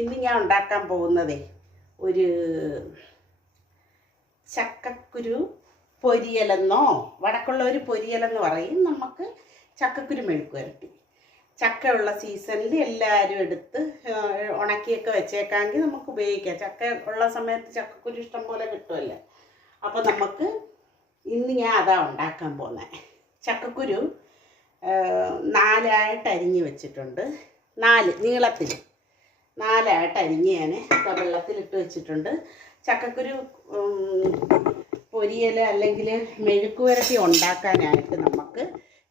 ഇന്ന് ഞാൻ ഉണ്ടാക്കാൻ പോകുന്നതേ ഒരു ചക്കക്കുരു പൊരിയലെന്നോ വടക്കുള്ളൊരു പൊരിയലെന്ന് പറയും. നമുക്ക് ചക്കക്കുരു മെഴുക്ക് വരട്ടി. ചക്കയുള്ള സീസണിൽ എല്ലാവരും എടുത്ത് ഉണക്കിയൊക്കെ വെച്ചേക്കാമെങ്കിൽ നമുക്ക് ഉപയോഗിക്കാം. ചക്ക ഉള്ള സമയത്ത് ചക്കക്കുരു ഇഷ്ടം പോലെ കിട്ടുമല്ലോ. അപ്പോൾ നമുക്ക് ഇന്ന് ഞാൻ അതാ ഉണ്ടാക്കാൻ പോകുന്നത്. ചക്കക്കുരു 4 അരിഞ്ഞ് വെച്ചിട്ടുണ്ട്. 4 നീളത്തിൽ 4 അരിഞ്ഞ് ഞാൻ വെള്ളത്തിലിട്ട് വെച്ചിട്ടുണ്ട്. ചക്കക്കുരു പൊരിയൽ അല്ലെങ്കിൽ മെഴുക്ക് വരട്ടി ഉണ്ടാക്കാനായിട്ട് നമുക്ക്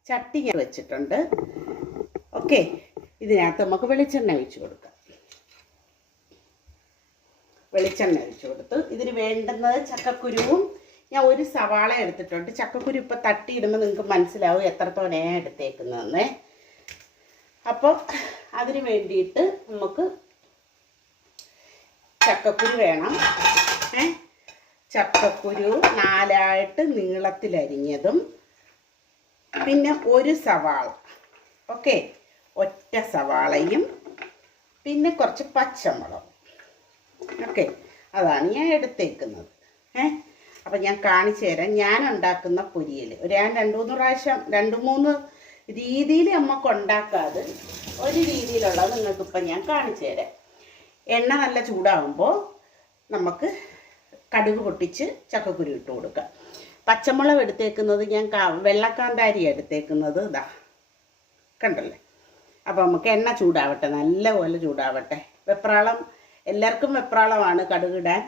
ചട്ടി വെച്ചിട്ടുണ്ട്. ഓക്കെ, ഇതിനകത്ത് നമുക്ക് വെളിച്ചെണ്ണ ഒഴിച്ച് കൊടുക്കാം. വെളിച്ചെണ്ണ ഒഴിച്ച് കൊടുത്ത് ഇതിന് വേണ്ടുന്നത് ചക്കക്കുരുവും ഞാൻ ഒരു സവാള എടുത്തിട്ടുണ്ട്. ചക്കക്കുരു ഇപ്പം തട്ടിയിടുമ്പോൾ നിങ്ങൾക്ക് മനസ്സിലാവും എത്രത്തോനെയാണ് എടുത്തേക്കുന്നതെന്ന്. അപ്പോൾ അതിന് വേണ്ടിയിട്ട് നമുക്ക് ചക്കക്കുരു വേണം. ചക്കക്കുരു 4 നീളത്തിലരിഞ്ഞതും പിന്നെ ഒരു സവാള, ഓക്കെ, ഒറ്റ സവാളയും പിന്നെ കുറച്ച് പച്ചമുളകും. ഓക്കെ, അതാണ് ഞാൻ എടുത്തേക്കുന്നത്. അപ്പം ഞാൻ കാണിച്ചു തരാം ഞാൻ ഉണ്ടാക്കുന്ന പൊരിയൽ. ഞാൻ 2-3 പ്രാവശ്യം 2-3 രീതിയിൽ നമുക്ക് ഉണ്ടാക്കാതെ ഒരു രീതിയിലുള്ളത് നിങ്ങൾക്കിപ്പം ഞാൻ കാണിച്ചു തരാം. എണ്ണ നല്ല ചൂടാകുമ്പോൾ നമുക്ക് കടുക് പൊട്ടിച്ച് ചക്കക്കുരു ഇട്ട് കൊടുക്കാം. പച്ചമുളക് എടുത്തേക്കുന്നത് ഞാൻ വെള്ളക്കാന്താരി എടുത്തേക്കുന്നത് ഇതാ കണ്ടല്ലേ. അപ്പോൾ നമുക്ക് എണ്ണ ചൂടാവട്ടെ, നല്ലപോലെ ചൂടാവട്ടെ. വെപ്രാളം എല്ലാവർക്കും വെപ്രാളമാണ് കടുകിടാൻ.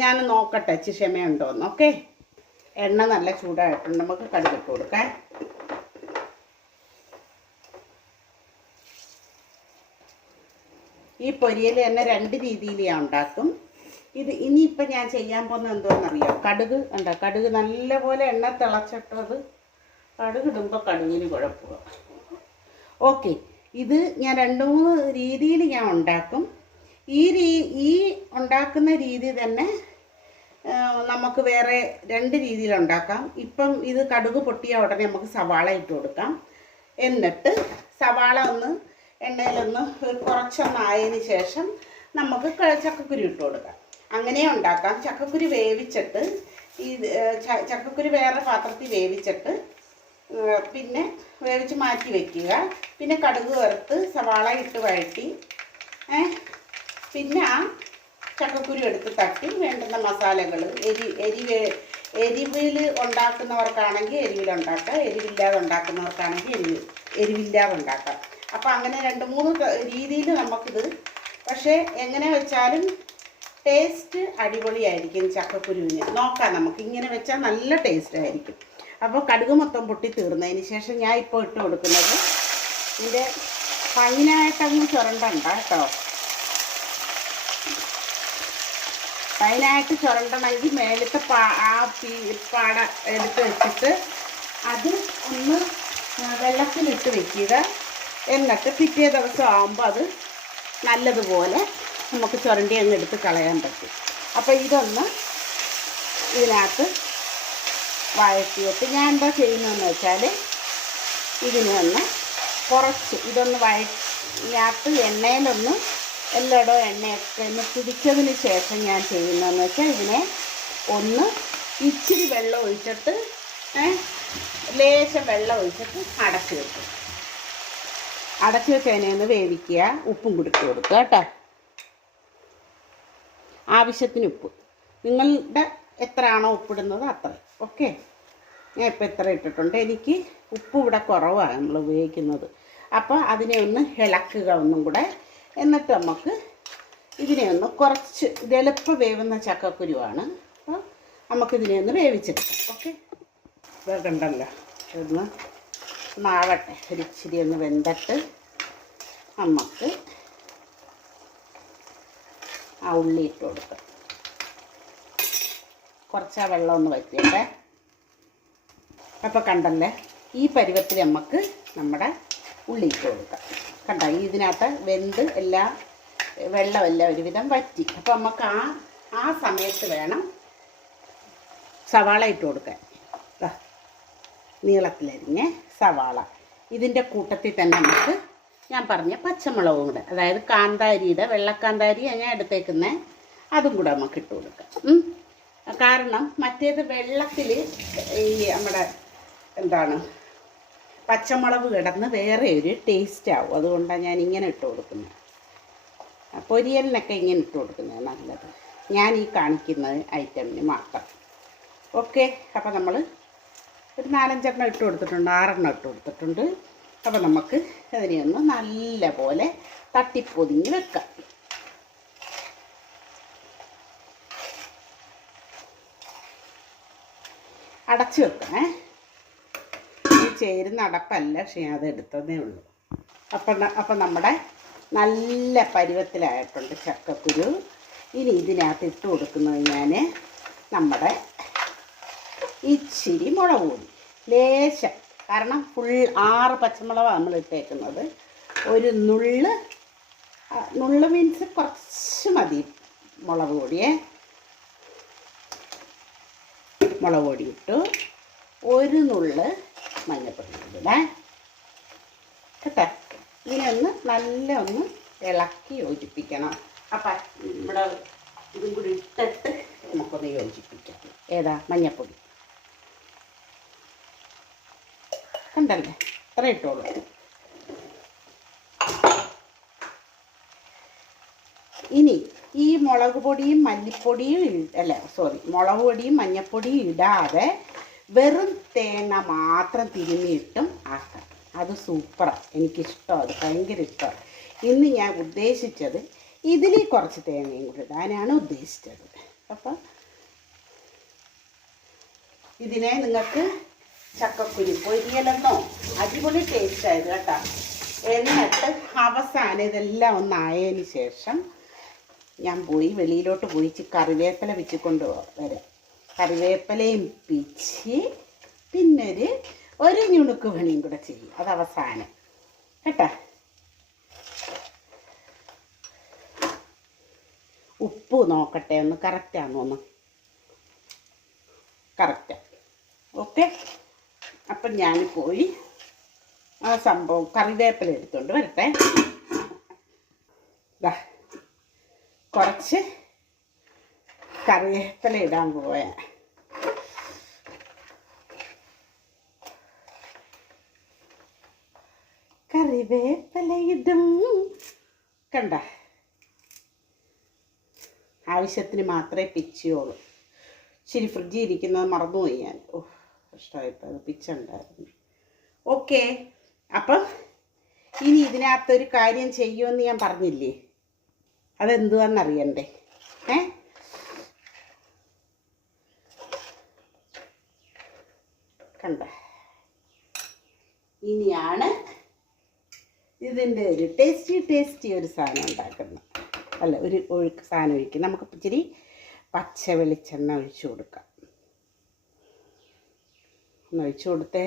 ഞാൻ നോക്കട്ടെ ഇച്ചിരി ക്ഷമയുണ്ടോന്ന്. ഓക്കെ, എണ്ണ നല്ല ചൂടായിട്ടുണ്ട്, നമുക്ക് കടുക് ഇട്ട് കൊടുക്കാം. ഈ പൊരിയൽ തന്നെ 2 രീതിയിൽ ഞാൻ ഉണ്ടാക്കും. ഇത് ഇനിയിപ്പം ഞാൻ ചെയ്യാൻ പോകുന്നത് എന്തോന്നറിയാം, കടുക് ഉണ്ടോ, കടുക് നല്ലപോലെ എണ്ണ തിളച്ചിട്ടത് കടുകിടുമ്പോൾ കടുകിന് കുഴപ്പമില്ല. ഓക്കെ, ഇത് ഞാൻ 2-3 രീതിയിൽ ഞാൻ ഉണ്ടാക്കും. ഈ ഉണ്ടാക്കുന്ന രീതി തന്നെ നമുക്ക് വേറെ 2 രീതിയിൽ ഉണ്ടാക്കാം. ഇപ്പം ഇത് കടുക് പൊട്ടിയ ഉടനെ നമുക്ക് സവാള ഇട്ട് കൊടുക്കാം. എന്നിട്ട് സവാള ഒന്ന് എണ്ണയിലൊന്ന് കുറച്ചൊന്നായതിന് ശേഷം നമുക്ക് ചക്കക്കുരു ഇട്ട് കൊടുക്കാം. അങ്ങനെ ഉണ്ടാക്കാം. ചക്കക്കുരു വേവിച്ചിട്ട് ഈ ചക്കക്കുരു വേറെ പാത്രത്തിൽ വേവിച്ചിട്ട് പിന്നെ വേവിച്ച് മാറ്റി വയ്ക്കുക. പിന്നെ കടുക് വറുത്ത് സവാള ഇട്ട് വഴറ്റി പിന്നെ ആ ചക്കക്കുരു എടുത്ത് തട്ടി വേണ്ടുന്ന മസാലകൾ എരിവിൽ ഉണ്ടാക്കുന്നവർക്കാണെങ്കിൽ എരിവിലുണ്ടാക്കാം, എരിവില്ലാതെ ഉണ്ടാക്കുന്നവർക്കാണെങ്കിൽ എരിവില്ലാതെ ഉണ്ടാക്കാം. അപ്പോൾ അങ്ങനെ 2-3 രീതിയിൽ നമുക്കിത്, പക്ഷേ എങ്ങനെ വെച്ചാലും ടേസ്റ്റ് അടിപൊളിയായിരിക്കും. ചക്കക്കുരുവിന് നോക്കാം, നമുക്ക് ഇങ്ങനെ വെച്ചാൽ നല്ല ടേസ്റ്റ് ആയിരിക്കും. അപ്പോൾ കടുക് മൊത്തം പൊട്ടി തീർന്നതിന് ശേഷം ഞാൻ ഇപ്പോൾ ഇട്ട് കൊടുക്കുന്നത് ഇതിൻ്റെ ഫൈനായിട്ടങ്ങ് ചുരണ്ടണ്ട കേട്ടോ. ഫൈനായിട്ട് ചുരണ്ടണമെങ്കിൽ മേലത്തെ പാട എടുത്ത് വെച്ചിട്ട് അത് ഒന്ന് വെള്ളത്തിലിട്ട് വെക്കുക. എന്നിട്ട് പിറ്റേ ദിവസം ആകുമ്പോൾ അത് നല്ലതുപോലെ നമുക്ക് ചുരണ്ടി അങ്ങ് എടുത്ത് കളയാൻ പറ്റും. അപ്പോൾ ഇതൊന്ന് ഇതിനകത്ത് വഴറ്റിയിട്ട് ഞാൻ എന്താ ചെയ്യുന്നതെന്ന് വെച്ചാൽ ഇതിനെ ഒന്ന് കുറച്ച് ഇതൊന്ന് ഇതിനകത്ത് എണ്ണയിലൊന്ന് എല്ലായിടവും എണ്ണയൊക്കെ ഒന്ന് പിടിച്ചതിന് ശേഷം ഞാൻ ചെയ്യുന്നതെന്ന് വെച്ചാൽ ഇതിനെ ഒന്ന് ഇച്ചിരി വെള്ളം ഒഴിച്ചിട്ട് ലേശം വെള്ളം ഒഴിച്ചിട്ട് അടച്ച് വെക്കും. അടച്ച് വെച്ചതിനെ ഒന്ന് വേവിക്കുക, ഉപ്പും കൊടുത്ത് കൊടുക്കുക കേട്ടോ. ആവശ്യത്തിന് ഉപ്പ്, നിങ്ങളുടെ എത്രയാണോ ഉപ്പിടുന്നത് അത്ര. ഓക്കെ, ഞാൻ ഇപ്പോൾ എത്ര ഇട്ടിട്ടുണ്ട്. എനിക്ക് ഉപ്പ് ഇവിടെ കുറവാണ് നമ്മൾ ഉപയോഗിക്കുന്നത്. അപ്പോൾ അതിനെ ഒന്ന് ഇളക്കുക ഒന്നും കൂടെ. എന്നിട്ട് നമുക്ക് ഇതിനെ ഒന്ന് കുറച്ച്, ഇത് എളുപ്പം വേവുന്ന ചക്കക്കുരുവാണ്. അപ്പോൾ നമുക്കിതിനെ ഒന്ന് വേവിച്ചെടുക്കാം. ഓക്കെ, വേഗണ്ടല്ലോ, ഒന്ന് മാവട്ടെ, ഒരിച്ചിരി ഒന്ന് വെന്തിട്ട് നമുക്ക് ആ ഉള്ളി ഇട്ട് കൊടുക്കാം. കുറച്ച് ആ വെള്ളം ഒന്ന് വറ്റിയട്ടെ. അപ്പോൾ കണ്ടല്ലേ, ഈ പരുവത്തിൽ നമുക്ക് നമ്മുടെ ഉള്ളി ഇട്ട് കൊടുക്കാം. കണ്ടോ, ഇതിനകത്ത് വെന്ത് വെള്ളമെല്ലാം ഒരുവിധം വറ്റി. അപ്പോൾ നമുക്ക് ആ സമയത്ത് വേണം സവാള ഇട്ട് കൊടുക്കാൻ. നീളത്തിലരിഞ്ഞ് സവാള ഇതിൻ്റെ കൂട്ടത്തിൽ തന്നെ നമുക്ക് ഞാൻ പറഞ്ഞ പച്ചമുളകും കൂടെ, അതായത് കാന്താരിയുടെ വെള്ളക്കാന്താരിയാണ് ഞാൻ എടുത്തേക്കുന്നത്, അതും കൂടെ നമുക്ക് ഇട്ട് കൊടുക്കാം. കാരണം മറ്റേത് വെള്ളത്തിൽ ഈ നമ്മുടെ എന്താണ് പച്ചമുളക് കിടന്ന് വേറെ ഒരു ടേസ്റ്റ് ആവും. അതുകൊണ്ടാണ് ഞാൻ ഇങ്ങനെ ഇട്ട് കൊടുക്കുന്നത്. പൊരിയലിനൊക്കെ ഇങ്ങനെ ഇട്ട് കൊടുക്കുന്നത് നല്ലത്. ഞാൻ ഈ കാണിക്കുന്ന ഐറ്റമിന് മാത്രം. ഓക്കെ, അപ്പോൾ നമ്മൾ ഒരു 4-5 എണ്ണം ഇട്ട് കൊടുത്തിട്ടുണ്ട്, 6 എണ്ണം ഇട്ട് കൊടുത്തിട്ടുണ്ട്. അപ്പോൾ നമുക്ക് അതിനെ ഒന്ന് നല്ല പോലെ തട്ടിപ്പൊതിഞ്ഞ് വെക്കാം. അടച്ചു വെക്കണേ. ഈ ചേരുന്ന അടപ്പല്ല, പക്ഷേ അത് എടുത്തതേ ഉള്ളൂ. അപ്പം നമ്മുടെ നല്ല പരുവത്തിലായിട്ടുണ്ട് ചക്കക്കുരു. ഇനി ഇതിനകത്ത് ഇട്ട് കൊടുക്കുന്നത് ഞാൻ നമ്മുടെ ഇച്ചിരി മുളക് പൊടി ലേശം, കാരണം ഫുൾ 6 പച്ചമുളകാണ് നമ്മൾ ഇട്ടേക്കുന്നത്. ഒരു നുള്ള് മീൻസ് കുറച്ച് മതി മുളക് പൊടിയെ. മുളക് പൊടി ഇട്ടു, ഒരു നുള്ള് മഞ്ഞൾപ്പൊടി ഇടേ കേട്ടോ. ഇതിനെ നല്ല ഒന്ന് ഇളക്കി യോജിപ്പിക്കണം. അപ്പം ഇവിടെ ഇതും കൂടി ഇട്ടിട്ട് നമുക്കൊന്ന് യോജിപ്പിക്കാം. ഏതാ മഞ്ഞൾപ്പൊടി കണ്ടല്ലേ, ഇത്ര ഇട്ടോളൂ. ഇനി ഈ മുളക് പൊടിയും മല്ലിപ്പൊടിയും മുളക് പൊടിയും മഞ്ഞൾപ്പൊടിയും ഇടാതെ വെറും തേങ്ങ മാത്രം തിരുമ്മിയിട്ടും ആക്കാം. അത് സൂപ്പറാണ്, എനിക്കിഷ്ടമാണ്, അത് ഭയങ്കര ഇഷ്ടമാണ്. ഇന്ന് ഞാൻ ഉദ്ദേശിച്ചത് ഇതിൽ കുറച്ച് തേങ്ങയും കൂടി ഇടാനാണ് ഉദ്ദേശിച്ചത്. അപ്പം ഇതിനെ നിങ്ങൾക്ക് ചക്കക്കുരു പൊരിയലെന്നോ അടിപൊളി ടേസ്റ്റായത് കേട്ടോ. എന്നിട്ട് അവസാനം ഇതെല്ലാം ഒന്നായതിന് ശേഷം ഞാൻ വെളിയിലോട്ട് പോയി കറിവേപ്പില വെച്ചിക്കൊണ്ട് വരാം. കറിവേപ്പിലയും പിച്ചി പിന്നെ ഒരു ഞുണുക്ക് പണിയും കൂടെ ചെയ്യും, അത് അവസാനം കേട്ടോ. ഉപ്പ് നോക്കട്ടെ ഒന്ന്, കറക്റ്റാണോ ഒന്ന്, കറക്റ്റാ. ഓക്കെ, അപ്പം ഞാൻ പോയി ആ സംഭവം കറിവേപ്പില എടുത്തുകൊണ്ട് വരട്ടെ. കുറച്ച് കറിവേപ്പില ഇടാൻ പോയാ. കറിവേപ്പില ഇടും കണ്ട, ആവശ്യത്തിന് മാത്രമേ പിച്ചിയുള്ളൂ. ഇച്ചിരി ഫ്രിഡ്ജിൽ ഇരിക്കുന്നത് മറന്നുപോയി ഞാൻ. ഇഷ്ടമായിപ്പോൾ അത് പിച്ചുണ്ടായിരുന്നു. ഓക്കെ, അപ്പം ഇനി ഇതിനകത്തൊരു കാര്യം ചെയ്യുമെന്ന് ഞാൻ പറഞ്ഞില്ലേ, അതെന്തുവാന്നറിയണ്ടേ? കണ്ട, ഇനിയാണ് ഇതിൻ്റെ ഒരു ടേസ്റ്റി ഒരു സാധനം ഉണ്ടാക്കുന്നത്. അല്ല, ഒരു സാധനം ഒഴിക്കും. നമുക്ക് ഇച്ചിരി പച്ച വെളിച്ചെണ്ണ ഒഴിച്ചു കൊടുക്കാം. ഒന്ന് ഒഴിച്ചു കൊടുത്തേ.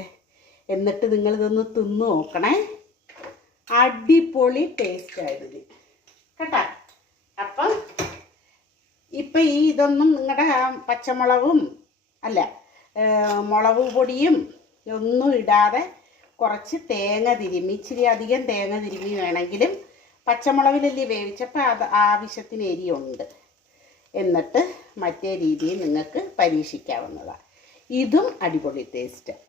എന്നിട്ട് നിങ്ങളിതൊന്ന് തിന്ന് നോക്കണേ, അടിപൊളി ടേസ്റ്റായിരുന്നു കേട്ടോ. അപ്പം ഇപ്പം ഇതൊന്നും നിങ്ങളുടെ പച്ചമുളകും മുളക് പൊടിയും ഒന്നും ഇടാതെ കുറച്ച് തേങ്ങ തിരുമ്മി, ഇച്ചിരി അധികം തേങ്ങ തിരുമ്മി വേണമെങ്കിലും, പച്ചമുളകിലല്ലേ വേവിച്ചപ്പോൾ അത് ആവശ്യത്തിന് എരിയുണ്ട്. എന്നിട്ട് മറ്റേ രീതിയിൽ നിങ്ങൾക്ക് പരീക്ഷിക്കാവുന്നതാണ്. ഇതും അടിപൊളി ടേസ്റ്റാണ്.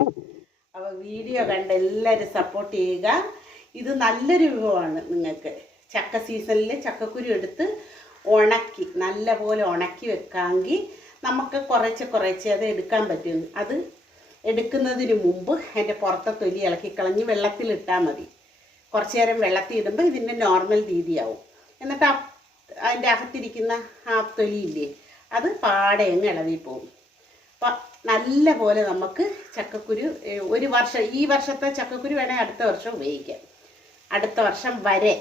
അപ്പോൾ വീഡിയോ കണ്ട് എല്ലാവരും സപ്പോർട്ട് ചെയ്യുക. ഇത് നല്ലൊരു വിഭവമാണ്. നിങ്ങൾക്ക് ചക്ക സീസണിൽ ചക്കക്കുരു എടുത്ത് ഉണക്കി നല്ലപോലെ ഉണക്കി വെക്കാമെങ്കിൽ നമുക്ക് കുറച്ച് അത് എടുക്കാൻ പറ്റും. അത് എടുക്കുന്നതിന് മുമ്പ് അതിൻ്റെ പുറത്തെ തൊലി ഇളക്കിക്കളഞ്ഞ് വെള്ളത്തിലിട്ടാൽ മതി. കുറച്ച് നേരം വെള്ളത്തിൽ ഇടുമ്പോൾ ഇതിൻ്റെ നോർമൽ രീതിയാവും. എന്നിട്ട് അതിൻ്റെ അകത്തിരിക്കുന്ന ആ തൊലിയില്ലേ, അത് പാടെ അങ്ങ് ഇളവി പോകും. അപ്പം നല്ല പോലെ നമുക്ക് ചക്കക്കുരു ഒരു വർഷം, ഈ വർഷത്തെ ചക്കക്കുരു വേണമെങ്കിൽ അടുത്ത വർഷം ഉപയോഗിക്കാം, അടുത്ത വർഷം വരെ.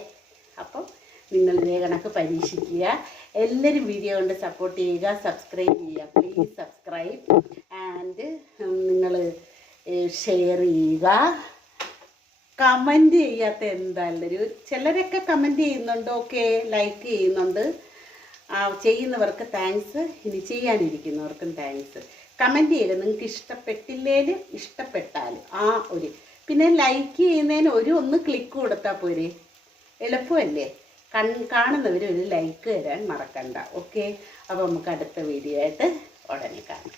അപ്പം നിങ്ങൾ ഇതേ കണക്ക് പരീക്ഷിക്കുക. എല്ലാവരും വീഡിയോ കൊണ്ട് സപ്പോർട്ട് ചെയ്യുക, സബ്സ്ക്രൈബ് ചെയ്യുക. പ്ലീസ് സബ്സ്ക്രൈബ് ആൻഡ് നിങ്ങൾ ഷെയർ ചെയ്യുക. കമൻറ്റ് ചെയ്യാത്ത എന്തായാലും ചിലരൊക്കെ കമൻറ്റ് ചെയ്യുന്നുണ്ട്, ഓക്കെ, ലൈക്ക് ചെയ്യുന്നുണ്ട്. ചെയ്യുന്നവർക്ക് താങ്ക്സ്, ഇനി ചെയ്യാനിരിക്കുന്നവർക്കും താങ്ക്സ്. കമൻറ്റ് ചെയ്യുക, നിങ്ങൾക്ക് ഇഷ്ടപ്പെട്ടാലും പിന്നെ ലൈക്ക് ചെയ്യുന്നതിന് ഒന്ന് ക്ലിക്ക് കൊടുത്താൽ പോരെ. എളുപ്പമല്ലേ? കാണുന്നവർ ഒരു ലൈക്ക് തരാൻ മറക്കണ്ട. ഓക്കെ, അപ്പോൾ നമുക്ക് അടുത്ത വീഡിയോ ആയിട്ട് ഉടനെ കാണാം.